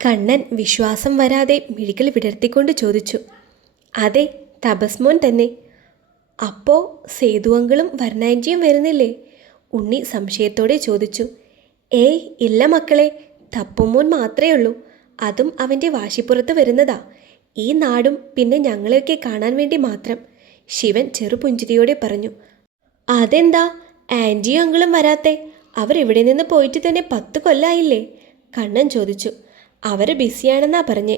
കണ്ണൻ വിശ്വാസം വരാതെ മിഴികൾ വിടർത്തിക്കൊണ്ട് ചോദിച്ചു അതെ തപസ്മോൻ തന്നെ. അപ്പോ സേതുവങ്കളും വർണാഞ്ചിയും വരുന്നില്ലേ? ഉണ്ണി സംശയത്തോടെ ചോദിച്ചു ഏയ് ഇല്ല മക്കളെ തപ്പുമോൻ മാത്രമേ ഉള്ളൂ. അതും അവന്റെ വാശിപ്പുറത്ത് വരുന്നതാ. ഈ നാടും പിന്നെ ഞങ്ങളെയൊക്കെ കാണാൻ വേണ്ടി മാത്രം. ശിവൻ ചെറുപുഞ്ചിരിയോടെ പറഞ്ഞു അതെന്താ? ആന്റിയും അങ്കിളും വരാത്തെ? അവർ ഇവിടെ നിന്ന് പോയിട്ട് തന്നെ പത്ത് കൊല്ലായില്ലേ? കണ്ണൻ ചോദിച്ചു അവർ ബിസിയാണെന്നാ പറഞ്ഞ്.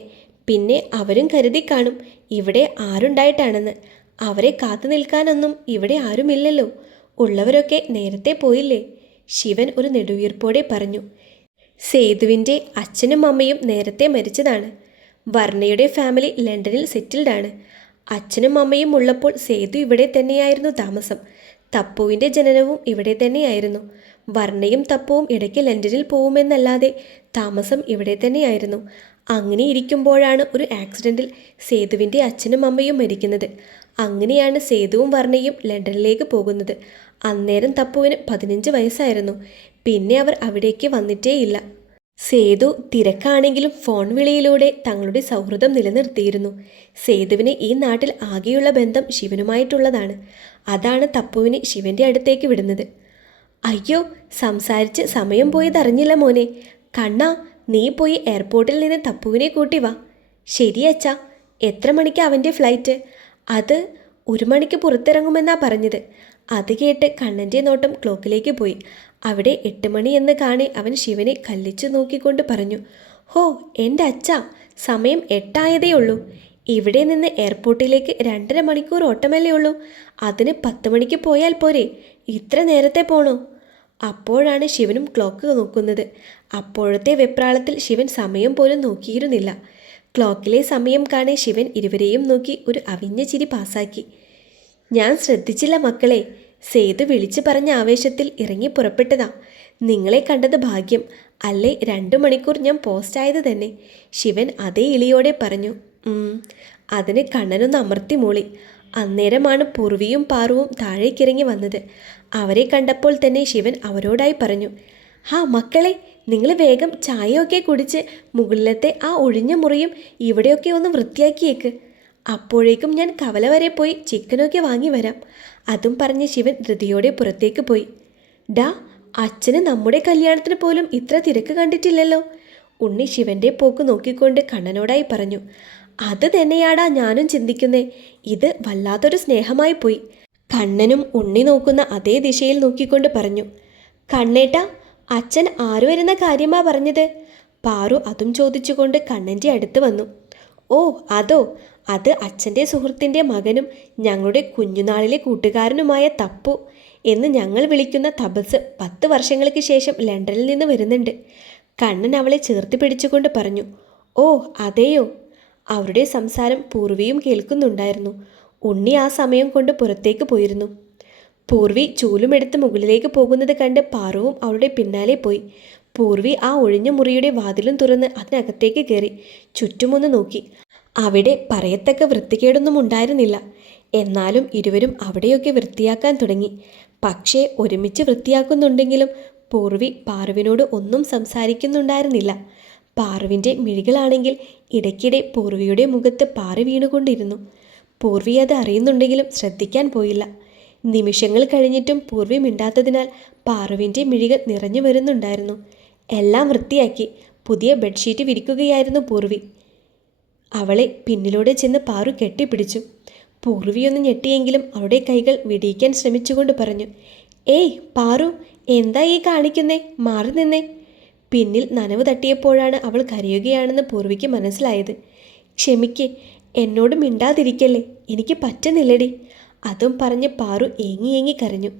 പിന്നെ അവരും കരുതി കാണും ഇവിടെ ആരുണ്ടായിട്ടാണെന്ന്. അവരെ കാത്തു നിൽക്കാനൊന്നും ഇവിടെ ആരുമില്ലല്ലോ. ഉള്ളവരൊക്കെ നേരത്തെ പോയില്ലേ? ശിവൻ ഒരു നെടുവീർപ്പോടെ പറഞ്ഞു. സേതുവിന്റെ അച്ഛനും അമ്മയും നേരത്തെ മരിച്ചതാണ്. വർണയുടെ ഫാമിലി ലണ്ടനിൽ സെറ്റിൽഡാണ് അച്ഛനും അമ്മയും ഉള്ളപ്പോൾ സേതു ഇവിടെ തന്നെയായിരുന്നു താമസം. തപ്പുവിന്റെ ജനനവും ഇവിടെ തന്നെയായിരുന്നു. വർണയും തപ്പുവും ഇടയ്ക്ക് ലണ്ടനിൽ പോവുമെന്നല്ലാതെ താമസം ഇവിടെ തന്നെയായിരുന്നു. അങ്ങനെ ഇരിക്കുമ്പോഴാണ് ഒരു ആക്സിഡന്റിൽ സേതുവിന്റെ അച്ഛനും അമ്മയും മരിക്കുന്നത്. അങ്ങനെയാണ് സേതുവും വർണയും ലണ്ടനിലേക്ക് പോകുന്നത്. അന്നേരം തപ്പുവിന് പതിനഞ്ച് വയസ്സായിരുന്നു. പിന്നെ അവർ അവിടേക്ക് വന്നിട്ടേയില്ല. സേതു തിരക്കാണെങ്കിലും ഫോൺ വിളിയിലൂടെ തങ്ങളുടെ സൗഹൃദം നിലനിർത്തിയിരുന്നു. സേതുവിന് ഈ നാട്ടിൽ ആകെയുള്ള ബന്ധം ശിവനുമായിട്ടുള്ളതാണ്. അതാണ് തപ്പുവിനെ ശിവന്റെ അടുത്തേക്ക് വിടുന്നത്. അയ്യോ സംസാരിച്ച് സമയം പോയതറിഞ്ഞില്ല മോനെ. കണ്ണാ നീ പോയി എയർപോർട്ടിൽ നിന്ന് തപ്പുവിനെ കൂട്ടി വാ. ശരി അച്ഛാ എത്ര മണിക്ക് അവന്റെ ഫ്ലൈറ്റ്? അത് ഒരു മണിക്ക് പുറത്തിറങ്ങുമെന്നാ പറഞ്ഞത്. അത് കേട്ട് കണ്ണന്റെ നോട്ടം ക്ലോക്കിലേക്ക് പോയി. അവിടെ എട്ട് മണി എന്ന് കാണി അവൻ ശിവനെ കല്ലിച്ചു നോക്കിക്കൊണ്ട് പറഞ്ഞു ഹോ എന്റെ അച്ഛ സമയം എട്ടായതേ ഉള്ളൂ. ഇവിടെ നിന്ന് എയർപോർട്ടിലേക്ക് രണ്ടര മണിക്കൂർ ഓട്ടമല്ലേ ഉള്ളൂ. അതിന് പത്ത് മണിക്ക് പോയാൽ പോരെ. ഇത്ര നേരത്തെ പോണോ? അപ്പോഴാണ് ശിവനും ക്ലോക്ക് നോക്കുന്നത്. അപ്പോഴത്തെ വെപ്രാളത്തിൽ ശിവൻ സമയം പോലും നോക്കിയിരുന്നില്ല. ക്ലോക്കിലെ സമയം കാണെ ശിവൻ ഇരുവരെയും നോക്കി ഒരു അവിഞ്ഞ ചിരി പാസാക്കി. ഞാൻ ശ്രദ്ധിച്ചില്ല മക്കളെ. സേതു വിളിച്ചു പറഞ്ഞ ആവേശത്തിൽ ഇറങ്ങി പുറപ്പെട്ടതാ. നിങ്ങളെ കണ്ടത് ഭാഗ്യം. അല്ലേ രണ്ടു മണിക്കൂർ ഞാൻ പോസ്റ്റായത് തന്നെ. ശിവൻ അതേ ഇളിയോടെ പറഞ്ഞു. അതിന് കണ്ണനൊന്ന് അമർത്തി മൂളി. അന്നേരമാണ് പൂർവിയും പാറുവും താഴേക്കിറങ്ങി വന്നത്. അവരെ കണ്ടപ്പോൾ തന്നെ ശിവൻ അവരോടായി പറഞ്ഞു ഹാ മക്കളെ നിങ്ങൾ വേഗം ചായയൊക്കെ കുടിച്ച് മുകളിലത്തെ ആ ഒഴിഞ്ഞ മുറിയും ഇവിടെയൊക്കെ ഒന്ന് വൃത്തിയാക്കിയേക്ക്. അപ്പോഴേക്കും ഞാൻ കവല വരെ പോയി ചിക്കനൊക്കെ വാങ്ങി വരാം. അതും പറഞ്ഞ് ശിവൻ ധൃതിയോടെ പുറത്തേക്ക് പോയി. ഡാ അച്ഛന് നമ്മുടെ കല്യാണത്തിന് പോലും ഇത്ര തിരക്ക് കണ്ടിട്ടില്ലല്ലോ. ഉണ്ണി ശിവന്റെ പോക്ക് നോക്കിക്കൊണ്ട് കണ്ണനോടായി പറഞ്ഞു അത് തന്നെയാടാ ഞാനും ചിന്തിക്കുന്നേ. ഇത് വല്ലാത്തൊരു സ്നേഹമായി പോയി. കണ്ണനും ഉണ്ണി നോക്കുന്ന അതേ ദിശയിൽ നോക്കിക്കൊണ്ട് പറഞ്ഞു കണ്ണേട്ടാ അച്ഛൻ ആരു വരുന്ന കാര്യമാ പറഞ്ഞത്? പാറു അതും ചോദിച്ചുകൊണ്ട് കണ്ണന്റെ അടുത്ത് വന്നു ഓ അതോ അത് അച്ഛന്റെ സുഹൃത്തിന്റെ മകനും ഞങ്ങളുടെ കുഞ്ഞുനാളിലെ കൂട്ടുകാരനുമായ തപ്പു എന്ന് ഞങ്ങൾ വിളിക്കുന്ന തപസ് പത്ത് വർഷങ്ങൾക്ക് ശേഷം ലണ്ടനിൽ നിന്ന് വരുന്നുണ്ട്. കണ്ണൻ അവളെ ചേർത്ത് പിടിച്ചുകൊണ്ട് പറഞ്ഞു ഓ അതെയോ? അവരുടെ സംസാരം പൂർവിയും കേൾക്കുന്നുണ്ടായിരുന്നു. ഉണ്ണി ആ സമയം കൊണ്ട് പുറത്തേക്ക് പോയിരുന്നു. പൂർവി ചൂലുമെടുത്ത് മുകളിലേക്ക് പോകുന്നത് കണ്ട് പാറുവും അവളുടെ പിന്നാലെ പോയി. പൂർവി ആ ഒഴിഞ്ഞ മുറിയുടെ വാതിലും തുറന്ന് അതിനകത്തേക്ക് കയറി ചുറ്റുമൊന്ന് നോക്കി. അവിടെ പറയത്തക്ക വൃത്തികേടൊന്നും ഉണ്ടായിരുന്നില്ല. എന്നാലും ഇരുവരും അവിടെയൊക്കെ വൃത്തിയാക്കാൻ തുടങ്ങി. പക്ഷേ ഒരുമിച്ച് വൃത്തിയാക്കുന്നുണ്ടെങ്കിലും പൂർവി പാർവിനോട് ഒന്നും സംസാരിക്കുന്നുണ്ടായിരുന്നില്ല. പാർവിന്റെ മിഴികളാണെങ്കിൽ ഇടയ്ക്കിടെ പൂർവിയുടെ മുഖത്ത് പാറി വീണുകൊണ്ടിരുന്നു. പൂർവി അത് അറിയുന്നുണ്ടെങ്കിലും ശ്രദ്ധിക്കാൻ പോയില്ല. നിമിഷങ്ങൾ കഴിഞ്ഞിട്ടും പൂർവി മിണ്ടാത്തതിനാൽ പാറുവിന്റെ മിഴികൾ നിറഞ്ഞു വരുന്നുണ്ടായിരുന്നു. എല്ലാം വൃത്തിയാക്കി. പുതിയ ബെഡ്ഷീറ്റ് വിരിക്കുകയായിരുന്നു പൂർവി. അവളെ പിന്നിലൂടെ ചെന്ന് പാറു കെട്ടിപ്പിടിച്ചു. പൂർവിയൊന്ന് ഞെട്ടിയെങ്കിലും അവളുടെ കൈകൾ വിടിയിക്കാൻ ശ്രമിച്ചുകൊണ്ട് പറഞ്ഞു ഏയ് പാറു എന്താ ഈ കാണിക്കുന്നേ? മാറി നിന്നേ. പിന്നിൽ നനവ് തട്ടിയപ്പോഴാണ് അവൾ കരയുകയാണെന്ന് പൂർവിക്ക് മനസ്സിലായത്. ക്ഷമിക്ക് എന്നോട് മിണ്ടാതിരിക്കല്ലേ? എനിക്ക് പറ്റുന്നില്ലടി. അതും പറഞ്ഞ് പാറു ഏങ്ങി ഏങ്ങി കരഞ്ഞു.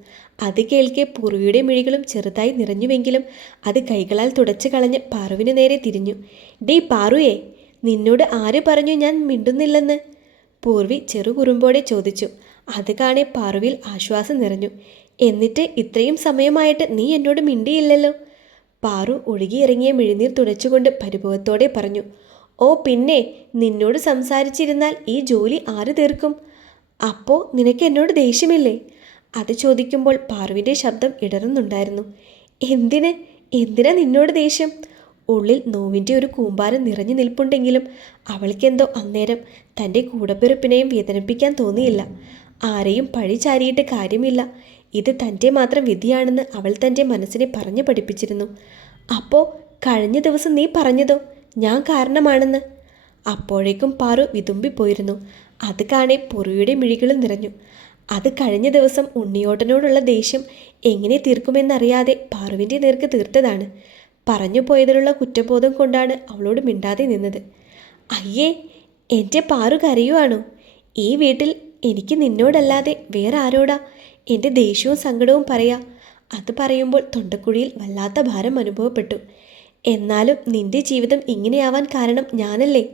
അത് കേൾക്കെ പൂർവിയുടെ മിഴികളും ചെറുതായി നിറഞ്ഞുവെങ്കിലും അത് കൈകളാൽ തുടച്ചു കളഞ്ഞ് പാറുവിന് നേരെ തിരിഞ്ഞു. ഡേ പാറുയേ നിന്നോട് ആര് പറഞ്ഞു ഞാൻ മിണ്ടുന്നില്ലെന്ന്? പൂർവി ചെറുകുറുമ്പോടെ ചോദിച്ചു. അത് കാണെ പാറുവിൽ ആശ്വാസം നിറഞ്ഞു. എന്നിട്ട് ഇത്രയും സമയമായിട്ട് നീ എന്നോട് മിണ്ടിയില്ലല്ലോ? പാറു ഒഴുകിയിറങ്ങിയ മിഴിനീർ തുടച്ചുകൊണ്ട് പരിഭവത്തോടെ പറഞ്ഞു. ഓ പിന്നെ നിന്നോട് സംസാരിച്ചിരുന്നാൽ ഈ ജോലി ആര് തീർക്കും? അപ്പോൾ നിനക്ക് എന്നോട് ദേഷ്യമില്ലേ? അത് ചോദിക്കുമ്പോൾ പാറുവിന്റെ ശബ്ദം ഇടറുന്നുണ്ടായിരുന്നു. എന്തിന്? എന്തിനാ നിന്നോട് ദേഷ്യം? ഉള്ളിൽ നോവിന്റെ ഒരു കൂമ്പാരം നിറഞ്ഞു നിൽപ്പുണ്ടെങ്കിലും അവൾക്കെന്തോ അന്നേരം തന്റെ കൂടപ്പിറപ്പിനെയും വേദനിപ്പിക്കാൻ തോന്നിയില്ല. ആരെയും പഴി ചാരിയിട്ട് കാര്യമില്ല. ഇത് തന്റെ മാത്രം വിധിയാണെന്ന് അവൾ തന്റെ മനസ്സിനെ പറഞ്ഞു പഠിപ്പിച്ചിരുന്നു. അപ്പോൾ കഴിഞ്ഞ ദിവസം നീ പറഞ്ഞതോ? ഞാൻ കാരണമാണെന്ന്? അപ്പോഴേക്കും പാറു വിതുമ്പിപ്പോയിരുന്നു അത് കാണെ പൊറിയുടെ മിഴികളും നിറഞ്ഞു. അത് കഴിഞ്ഞ ദിവസം ഉണ്ണിയോട്ടനോടുള്ള ദേഷ്യം എങ്ങനെ തീർക്കുമെന്നറിയാതെ പാറുവിന്റെ നേർക്ക് തീർത്തതാണ്. പറഞ്ഞു പോയതിലുള്ള കുറ്റബോധം കൊണ്ടാണ് അവളോട് മിണ്ടാതെ നിന്നത്. അയ്യേ എന്റെ പാറു കരയുവാണോ? ഈ വീട്ടിൽ എനിക്ക് നിന്നോടല്ലാതെ വേറെ ആരോടാ? എന്റെ ദേഷ്യവും സങ്കടവും പറയാ. അത് പറയുമ്പോൾ തൊണ്ടക്കുഴിയിൽ വല്ലാത്ത ഭാരം അനുഭവപ്പെട്ടു. എന്നാലും നിന്റെ ജീവിതം ഇങ്ങനെയാവാൻ കാരണം ഞാനല്ലേ?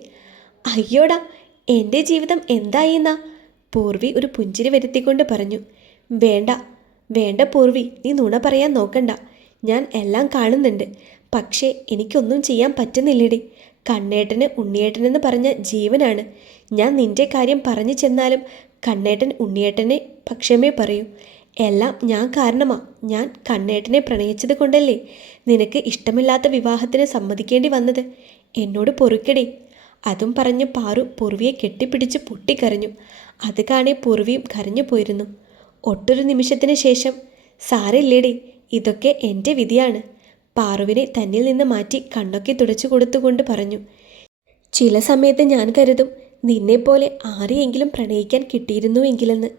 അയ്യോടാ എന്റെ ജീവിതം എന്തായിന്നാ? പൂർവി ഒരു പുഞ്ചിരി വരുത്തിക്കൊണ്ട് പറഞ്ഞു. വേണ്ട വേണ്ട പൂർവി നീ നുണ പറയാൻ നോക്കണ്ട. ഞാൻ എല്ലാം കാണുന്നുണ്ട്. പക്ഷേ എനിക്കൊന്നും ചെയ്യാൻ പറ്റുന്നില്ലടി. കണ്ണേട്ടന് ഉണ്ണിയേട്ടനെന്ന് പറഞ്ഞ ജീവനാണ്. ഞാൻ നിന്റെ കാര്യം പറഞ്ഞു ചെന്നാലും കണ്ണേട്ടൻ ഉണ്ണിയേട്ടനെ പക്ഷമേ പറയൂ. എല്ലാം ഞാൻ കാരണമാ. ഞാൻ കണ്ണേട്ടനെ പ്രണയിച്ചത് കൊണ്ടല്ലേ നിനക്ക് ഇഷ്ടമില്ലാത്ത വിവാഹത്തിന് സമ്മതിക്കേണ്ടി വന്നത്. എന്നോട് പൊറുക്കടി. അതും പറഞ്ഞ് പാറു പൂർവിയെ കെട്ടിപ്പിടിച്ച് പൊട്ടിക്കരഞ്ഞു. അത് കാണെ പൂർവിയും കരഞ്ഞു പോയിരുന്നു. ഒട്ടൊരു നിമിഷത്തിന് ശേഷം സാരല്ലേടി ഇതൊക്കെ എന്റെ വിധിയാണ്. പാറുവിനെ തന്നിൽ നിന്ന് മാറ്റി കണ്ണൊക്കെ തുടച്ചു കൊടുത്തുകൊണ്ട് പറഞ്ഞു ചില സമയത്ത് ഞാൻ കരുതും നിന്നെപ്പോലെ ആരെയെങ്കിലും പ്രണയിക്കാൻ കിട്ടിയിരുന്നുവെങ്കിലെന്ന്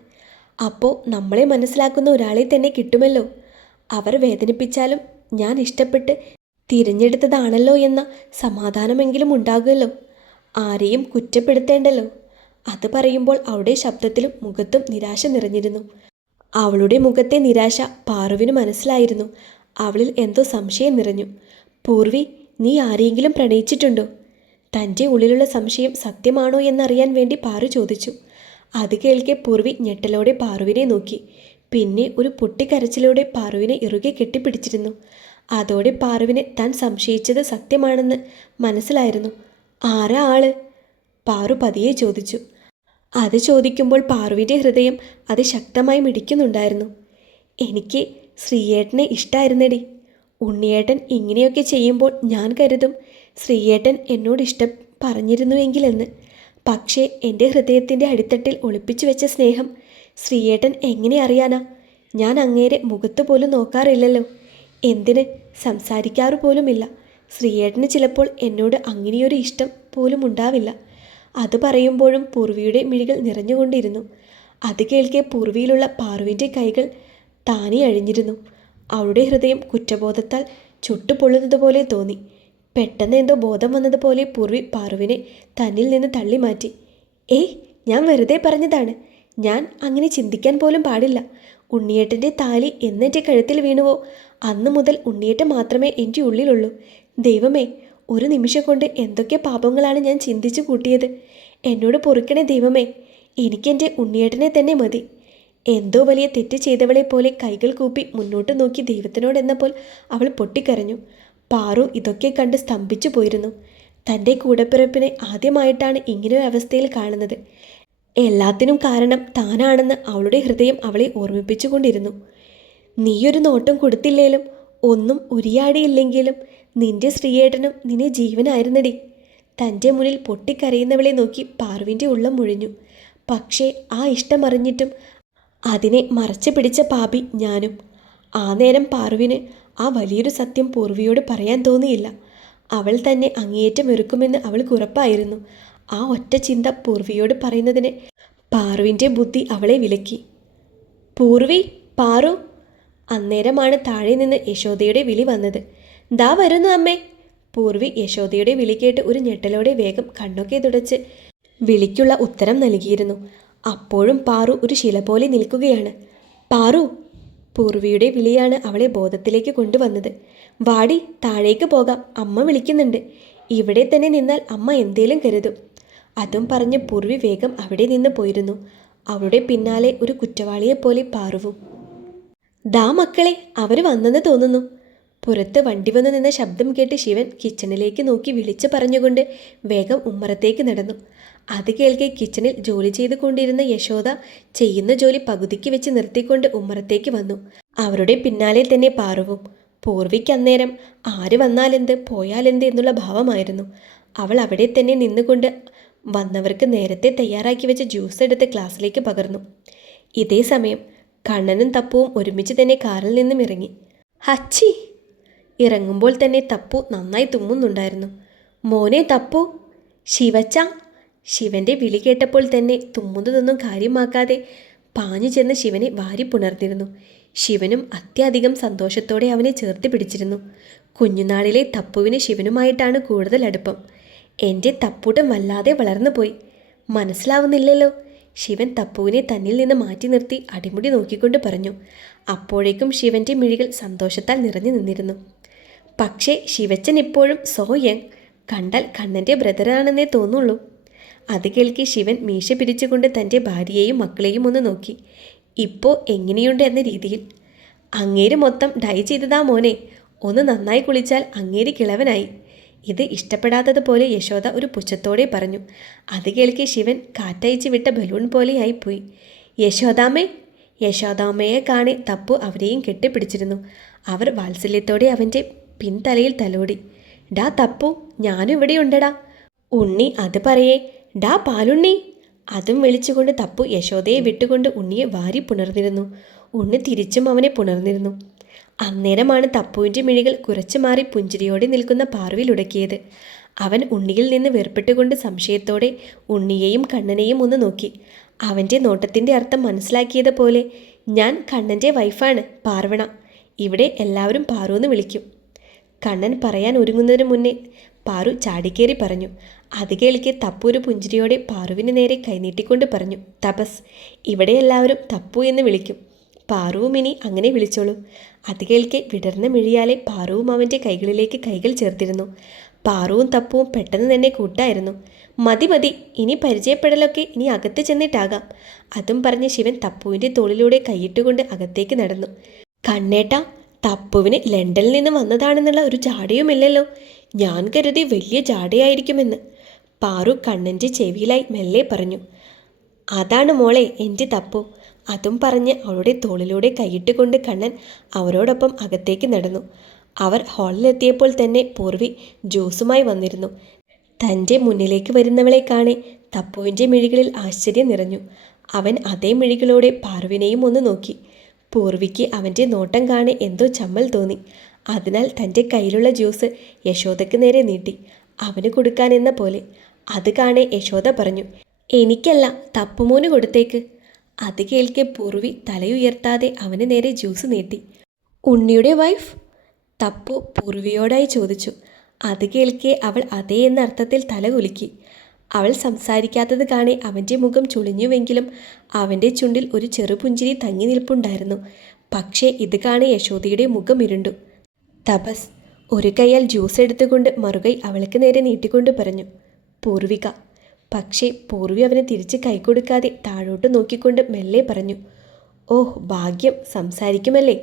അപ്പോൾ നമ്മളെ മനസ്സിലാക്കുന്ന ഒരാളെ തന്നെ കിട്ടുമല്ലോ. അവർ വേദനിപ്പിച്ചാലും ഞാൻ ഇഷ്ടപ്പെട്ട് തിരഞ്ഞെടുത്തതാണല്ലോ എന്ന സമാധാനമെങ്കിലും ഉണ്ടാകുമല്ലോ. ആരെയും കുറ്റപ്പെടുത്തേണ്ടല്ലോ. അത് പറയുമ്പോൾ അവളുടെ ശബ്ദത്തിലും മുഖത്തും നിരാശ നിറഞ്ഞിരുന്നു. അവളുടെ മുഖത്തെ നിരാശ പാറുവിന് മനസ്സിലായിരുന്നു. അവളിൽ എന്തോ സംശയം നിറഞ്ഞു. പൂർവി നീ ആരെയെങ്കിലും പ്രണയിച്ചിട്ടുണ്ടോ? തന്റെ ഉള്ളിലുള്ള സംശയം സത്യമാണോ എന്നറിയാൻ വേണ്ടി പാറു ചോദിച്ചു. അത് കേൾക്കെ പൂർവി ഞെട്ടലോടെ പാറുവിനെ നോക്കി. പിന്നെ ഒരു പൊട്ടിക്കരച്ചിലോടെ പാറുവിനെ ഇറുകെ കെട്ടിപ്പിടിച്ചിരുന്നു. അതോടെ പാറുവിനെ താൻ സംശയിച്ചത് സത്യമാണെന്ന് മനസ്സിലായിരുന്നു. ആരാ ആൾ? പാറു പതിയെ ചോദിച്ചു. അത് ചോദിക്കുമ്പോൾ പാറുവിന്റെ ഹൃദയം അത് ശക്തമായി മിടിക്കുന്നുണ്ടായിരുന്നു. എനിക്ക് ശ്രീയേട്ടനെ ഇഷ്ടമായിരുന്നടി ഉണ്ണിയേട്ടൻ ഇങ്ങനെയൊക്കെ ചെയ്യുമ്പോൾ ഞാൻ കരുതും. ശ്രീയേട്ടൻ എന്നോട് ഇഷ്ടം പറഞ്ഞിരുന്നുവെങ്കിലെന്ന്. പക്ഷേ എന്റെ ഹൃദയത്തിന്റെ അടിത്തട്ടിൽ ഒളിപ്പിച്ചു വെച്ച സ്നേഹം ശ്രീയേട്ടൻ എങ്ങനെ അറിയാനാ? ഞാൻ അങ്ങേരെ മുഖത്ത് പോലും നോക്കാറില്ലല്ലോ. എന്തിന്? സംസാരിക്കാറ് പോലുമില്ല. ശ്രീയേട്ടന് ചിലപ്പോൾ എന്നോട് അങ്ങനെയൊരു ഇഷ്ടം പോലും ഉണ്ടാവില്ല. അത് പറയുമ്പോഴും പൂർവിയുടെ മിഴികൾ നിറഞ്ഞുകൊണ്ടിരുന്നു. അത് കേൾക്കെ പൂർവിയിലുള്ള പാറുവിന്റെ കൈകൾ താനെ അഴിഞ്ഞിരുന്നു. അവളുടെ ഹൃദയം കുറ്റബോധത്താൽ ചുട്ടുപൊള്ളുന്നതുപോലെ തോന്നി. പെട്ടെന്ന് എന്തോ ബോധം വന്നതുപോലെ പൂർവി പാറുവിനെ തന്നിൽ നിന്ന് തള്ളി മാറ്റി ഏയ് ഞാൻ വെറുതെ പറഞ്ഞതാണ്. ഞാൻ അങ്ങനെ ചിന്തിക്കാൻ പോലും പാടില്ല. ഉണ്ണിയേട്ടന്റെ താലി എന്നെന്റെ കഴുത്തിൽ വീണുവോ? അന്ന് മുതൽ ഉണ്ണിയേട്ടൻ മാത്രമേ എന്റെ ഉള്ളിലുള്ളൂ. ദൈവമേ ഒരു നിമിഷം കൊണ്ട് എന്തൊക്കെ പാപങ്ങളാണ് ഞാൻ ചിന്തിച്ചു കൂട്ടിയത്. എന്നോട് പൊറുക്കണേ ദൈവമേ. എനിക്കെന്റെ ഉണ്ണിയേട്ടനെ തന്നെ മതി. എന്തോ വലിയ തെറ്റ് ചെയ്തവളെ പോലെ കൈകൾ കൂപ്പി മുന്നോട്ട് നോക്കി ദൈവത്തിനോടെന്നപ്പോൾ അവൾ പൊട്ടിക്കരഞ്ഞു. പാറു ഇതൊക്കെ കണ്ട് സ്തംഭിച്ചു പോയിരുന്നു. തന്റെ കൂടപ്പിറപ്പിനെ ആദ്യമായിട്ടാണ് ഇങ്ങനൊരു അവസ്ഥയിൽ കാണുന്നത്. എല്ലാത്തിനും കാരണം താനാണെന്ന് അവളുടെ ഹൃദയം അവളെ ഓർമ്മിപ്പിച്ചുകൊണ്ടിരുന്നു. നീയൊരു നോട്ടം കൊടുത്തില്ലേലും ഒന്നും ഉരിയാടിയില്ലെങ്കിലും നിന്റെ ശ്രീയേട്ടനും നിന്നെ ജീവനായിരുന്നടി. തന്റെ മുന്നിൽ പൊട്ടിക്കരയുന്നവളെ നോക്കി പാർവിന്റെ ഉള്ളം മുഴിഞ്ഞു. പക്ഷേ ആ ഇഷ്ടം അറിഞ്ഞിട്ടും അതിനെ മറച്ചു പിടിച്ച പാപി ഞാനും. ആ നേരം പാറുവിന് ആ വലിയൊരു സത്യം പൂർവിയോട് പറയാൻ തോന്നിയില്ല. അവൾ തന്നെ അങ്ങേയറ്റം വെറുക്കുമെന്ന് അവൾക്ക് ഉറപ്പായിരുന്നു. ആ ഒറ്റ ചിന്ത പൂർവിയോട് പറയുന്നതിന് പാറുവിന്റെ ബുദ്ധി അവളെ വിലക്കി. പൂർവി പാറു. അന്നേരമാണ് താഴെ നിന്ന് യശോദയുടെ വിളി വന്നത്. ദാ വരുന്നു അമ്മേ. പൂർവി യശോദയുടെ വിളി കേട്ട് ഒരു ഞെട്ടലോടെ വേഗം കണ്ണൊക്കെ തുടച്ച് വിളിക്കുള്ള ഉത്തരം നൽകിയിരുന്നു. അപ്പോഴും പാറു ഒരു ശില പോലെ നിൽക്കുകയാണ്. പാറു പൂർവിയുടെ വിളിയാണ് അവളെ ബോധത്തിലേക്ക് കൊണ്ടുവന്നത്. വാടി താഴേക്ക് പോകാം. അമ്മ വിളിക്കുന്നുണ്ട്. ഇവിടെ തന്നെ നിന്നാൽ അമ്മ എന്തേലും കരുതും. അതും പറഞ്ഞ് പൂർവി വേഗം അവിടെ നിന്ന് പോയിരുന്നു. അവളുടെ പിന്നാലെ ഒരു കുറ്റവാളിയെപ്പോലെ പാറുവും. ദാ മക്കളെ അവർ വന്നെന്ന് തോന്നുന്നു. പുറത്ത് വണ്ടി വന്നു നിന്ന ശബ്ദം കേട്ട് ശിവൻ കിച്ചണിലേക്ക് നോക്കി വിളിച്ചു പറഞ്ഞുകൊണ്ട് വേഗം ഉമ്മറത്തേക്ക് നടന്നു. അത് കേൾക്കെ കിച്ചണിൽ ജോലി ചെയ്തു കൊണ്ടിരുന്ന യശോദ ചെയ്യുന്ന ജോലി പകുതിക്ക് വെച്ച് നിർത്തിക്കൊണ്ട് ഉമ്മറത്തേക്ക് വന്നു. അവരുടെ പിന്നാലെ തന്നെ പാറുവും. പൂർവിക്ക് അന്നേരം ആര് വന്നാലെന്ത് പോയാലെന്ത് എന്നുള്ള ഭാവമായിരുന്നു. അവൾ അവിടെ തന്നെ നിന്നുകൊണ്ട് വന്നവർക്ക് നേരത്തെ തയ്യാറാക്കി വെച്ച ജ്യൂസ് എടുത്ത് ക്ലാസ്സിലേക്ക് പകർന്നു. ഇതേ സമയം കണ്ണനും തപ്പുവും ഒരുമിച്ച് തന്നെ കാറിൽ നിന്നും ഇറങ്ങി. ഹച്ചി ഇറങ്ങുമ്പോൾ തന്നെ തപ്പു നന്നായി തുമ്മുന്നുണ്ടായിരുന്നു. മോനെ തപ്പു ശിവച്ച! ശിവന്റെ വിളി കേട്ടപ്പോൾ തന്നെ തുമ്മുന്നതൊന്നും കാര്യമാക്കാതെ പാഞ്ഞു ചെന്ന് ശിവനെ വാരി പുണർന്നിരുന്നു. ശിവനും അത്യധികം സന്തോഷത്തോടെ അവനെ ചേർത്ത് പിടിച്ചിരുന്നു. കുഞ്ഞുനാളിലെ തപ്പുവിന് ശിവനുമായിട്ടാണ് കൂടുതൽ അടുപ്പം. എന്റെ തപ്പൂട്ടം വല്ലാതെ വളർന്നു പോയി. മനസ്സിലാവുന്നില്ലല്ലോ. ശിവൻ തപ്പുവിനെ തന്നിൽ നിന്ന് മാറ്റി നിർത്തി അടിമുടി നോക്കിക്കൊണ്ട് പറഞ്ഞു. അപ്പോഴേക്കും ശിവന്റെ മിഴികൾ സന്തോഷത്താൽ നിറഞ്ഞു നിന്നിരുന്നു. പക്ഷേ ശിവച്ചൻ ഇപ്പോഴും സോ യങ്. കണ്ടാൽ കണ്ണന്റെ ബ്രദറാണെന്നേ തോന്നുള്ളൂ. അത് കേൾക്കി ശിവൻ മീശ പിരിച്ചുകൊണ്ട് തന്റെ ഭാര്യയെയും മക്കളെയും ഒന്ന് നോക്കി. ഇപ്പോൾ എങ്ങനെയുണ്ട് എന്ന രീതിയിൽ. അങ്ങേര് മൊത്തം ഡൈ ചെയ്തതാ മോനെ. ഒന്ന് നന്നായി കുളിച്ചാൽ അങ്ങേര് കിളവനായി. ഇത് ഇഷ്ടപ്പെടാത്തതുപോലെ യശോദ ഒരു പുച്ഛത്തോടെ പറഞ്ഞു. അത് കേൾക്കി ശിവൻ കാറ്റയച്ച് വിട്ട ബലൂൺ പോലെയായി പോയി. യശോദാമ്മേ. യശോദാമ്മയെ കാണി തപ്പു അവരെയും കെട്ടിപ്പിടിച്ചിരുന്നു. അവർ വാത്സല്യത്തോടെ അവന്റെ പിൻതലയിൽ തലോടി. ഡാ തപ്പു ഞാനും ഇവിടെ ഉണ്ടടാ ഉണ്ണി അത് പറയേ. ഡാ പാലുണ്ണി. അതും വിളിച്ചുകൊണ്ട് തപ്പു യശോദയെ വിട്ടുകൊണ്ട് ഉണ്ണിയെ വാരി പുണർന്നിരുന്നു. ഉണ്ണി തിരിച്ചും അവനെ പുണർന്നിരുന്നു. അന്നേരമാണ് തപ്പുവിന്റെ മിഴികൾ കുറച്ചു മാറി പുഞ്ചിരിയോടെ നിൽക്കുന്ന പാർവിലുടക്കിയത് അവൻ ഉണ്ണിയിൽ നിന്ന് വേർപ്പെട്ടുകൊണ്ട് സംശയത്തോടെ ഉണ്ണിയെയും കണ്ണനെയും ഒന്ന് നോക്കി. അവന്റെ നോട്ടത്തിന്റെ അർത്ഥം മനസ്സിലാക്കിയത് പോലെ ഞാൻ കണ്ണന്റെ വൈഫാണ് പാർവണ. ഇവിടെ എല്ലാവരും പാറു എന്ന് വിളിക്കും. കണ്ണൻ പറയാൻ ഒരുങ്ങുന്നതിന് മുന്നേ പാറു ചാടിക്കേറി പറഞ്ഞു. അത് കേൾക്കെ തപ്പൂരു പുഞ്ചിരിയോടെ പാറുവിന് നേരെ കൈനീട്ടിക്കൊണ്ട് പറഞ്ഞു തപസ് ഇവിടെ എല്ലാവരും തപ്പു എന്ന് വിളിക്കും. പാറുവും ഇനി അങ്ങനെ വിളിച്ചോളൂ. അത് കേൾക്കെ വിടർന്ന മിഴിയാലെ പാറുവും അവന്റെ കൈകളിലേക്ക് കൈകൾ ചേർത്തിരുന്നു. പാറുവും തപ്പുവും പെട്ടെന്ന് തന്നെ കൂട്ടായിരുന്നു. മതി മതി ഇനി പരിചയപ്പെടലൊക്കെ ഇനി അകത്ത് ചെന്നിട്ടാകാം. അതും പറഞ്ഞ് ശിവൻ തപ്പുവിന്റെ തോളിലൂടെ കൈയിട്ടുകൊണ്ട് അകത്തേക്ക് നടന്നു. കണ്ണേട്ട തപ്പുവിന് ലണ്ടനിൽ നിന്ന് വന്നതാണെന്നുള്ള ഒരു ജാടയുമില്ലല്ലോ ഞാൻ കരുതി വലിയ ജാടയായിരിക്കുമെന്ന്. പാറു കണ്ണന്റെ ചെവിയിലായി മെല്ലെ പറഞ്ഞു അതാണ് മോളെ എന്റെ തപ്പു. അതും പറഞ്ഞ് അവളുടെ തോളിലൂടെ കൈയിട്ടുകൊണ്ട് കണ്ണൻ അവരോടൊപ്പം അകത്തേക്ക് നടന്നു. അവർ ഹാളിലെത്തിയപ്പോൾ തന്നെ പൂർവി ജ്യൂസുമായി വന്നിരുന്നു. തന്റെ മുന്നിലേക്ക് വരുന്നവളെ കാണെ തപ്പുവിന്റെ മിഴികളിൽ ആശ്ചര്യം നിറഞ്ഞു. അവൻ അതേ മിഴികളോടെ പാർവിനെയും ഒന്ന് നോക്കി. പൂർവിക്ക് അവന്റെ നോട്ടം കാണെ എന്തോ ചമ്മൽ തോന്നി. അതിനാൽ തന്റെ കയ്യിലുള്ള ജ്യൂസ് യശോദയ്ക്ക് നേരെ നീട്ടി അവന് കൊടുക്കാനെന്ന പോലെ. അത് കാണെ യശോദ പറഞ്ഞു എനിക്കല്ല തപ്പുമോന് കൊടുത്തേക്ക്. അത് കേൾക്കെ പൂർവി തലയുയർത്താതെ അവന് നേരെ ജ്യൂസ് നീട്ടി. ഉണ്ണിയുടെ വൈഫ് തപ്പു പൂർവിയോടായി ചോദിച്ചു. അത് കേൾക്കെ അവൾ അതേ എന്ന അർത്ഥത്തിൽ തല കുലുക്കി. അവൾ സംസാരിക്കാത്തത് കാണെ അവന്റെ മുഖം ചുളിഞ്ഞുവെങ്കിലും അവന്റെ ചുണ്ടിൽ ഒരു ചെറുപുഞ്ചിരി തങ്ങി നിൽപ്പുണ്ടായിരുന്നു. പക്ഷേ ഇത് കാണെ യശോദയുടെ മുഖം ഇരുണ്ടു. തപസ് ഒരു കൈയാൽ ജ്യൂസ് എടുത്തുകൊണ്ട് മറുകൈ അവൾക്ക് നേരെ നീട്ടിക്കൊണ്ട് പറഞ്ഞു പൂർവിക. പക്ഷേ പൂർവി അവനെ തിരിച്ച് കൈകൊടുക്കാതെ താഴോട്ട് നോക്കിക്കൊണ്ട് മെല്ലെ പറഞ്ഞു ഓഹ് ഭാഗ്യം സംസാരിക്കുമല്ലേ?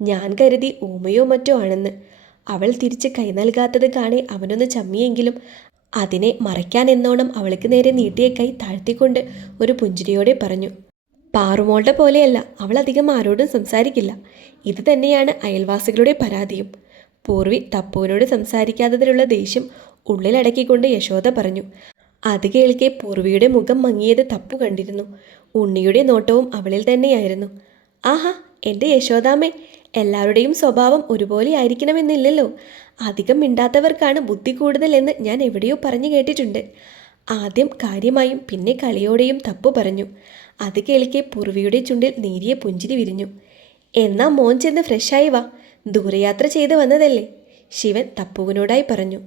ഞാൻ കരുതി ഊമയോ മറ്റോ ആണെന്ന്. അവൾ തിരിച്ച് കൈ നൽകാത്തത് കാണെ അവനൊന്ന് ചമ്മിയെങ്കിലും അതിനെ മറയ്ക്കാൻ എന്നോണം അവൾക്ക് നേരെ നീട്ടിയ കൈ താഴ്ത്തിക്കൊണ്ട് ഒരു പുഞ്ചിരിയോടെ പറഞ്ഞു പാറുമോളുടെ പോലെയല്ല അവൾ അധികം ആരോടും സംസാരിക്കില്ല. ഇത് തന്നെയാണ് അയൽവാസികളുടെ പരാതിയും. പൂർവി തപ്പുവിനോട് സംസാരിക്കാത്തതിലുള്ള ദേഷ്യം ഉള്ളിലടക്കിക്കൊണ്ട് യശോദ പറഞ്ഞു. അത് കേൾക്കെ പൂർവിയുടെ മുഖം മങ്ങിയത് തപ്പു കണ്ടിരുന്നു. ഉണ്ണിയുടെ നോട്ടവും അവളിൽ തന്നെയായിരുന്നു. ആഹാ എന്റെ യശോദാമേ എല്ലാവരുടെയും സ്വഭാവം ഒരുപോലെ ആയിരിക്കണമെന്നില്ലല്ലോ. അധികം മിണ്ടാത്തവർക്കാണ് ബുദ്ധി കൂടുതലെന്ന് ഞാൻ എവിടെയോ പറഞ്ഞു കേട്ടിട്ടുണ്ട്. ആദ്യം കാര്യമായും പിന്നെ കളിയോടെയും തപ്പു പറഞ്ഞു. അത് കേൾക്കെ പൂർവിയുടെ ചുണ്ടിൽ നേരിയ പുഞ്ചിരി വിരിഞ്ഞു. എന്നാ മോൻ ചെന്ന് ഫ്രഷായി വാ. ദൂരയാത്ര ചെയ്ത് വന്നതല്ലേ? ശിവൻ തപ്പുവിനോടായി പറഞ്ഞു.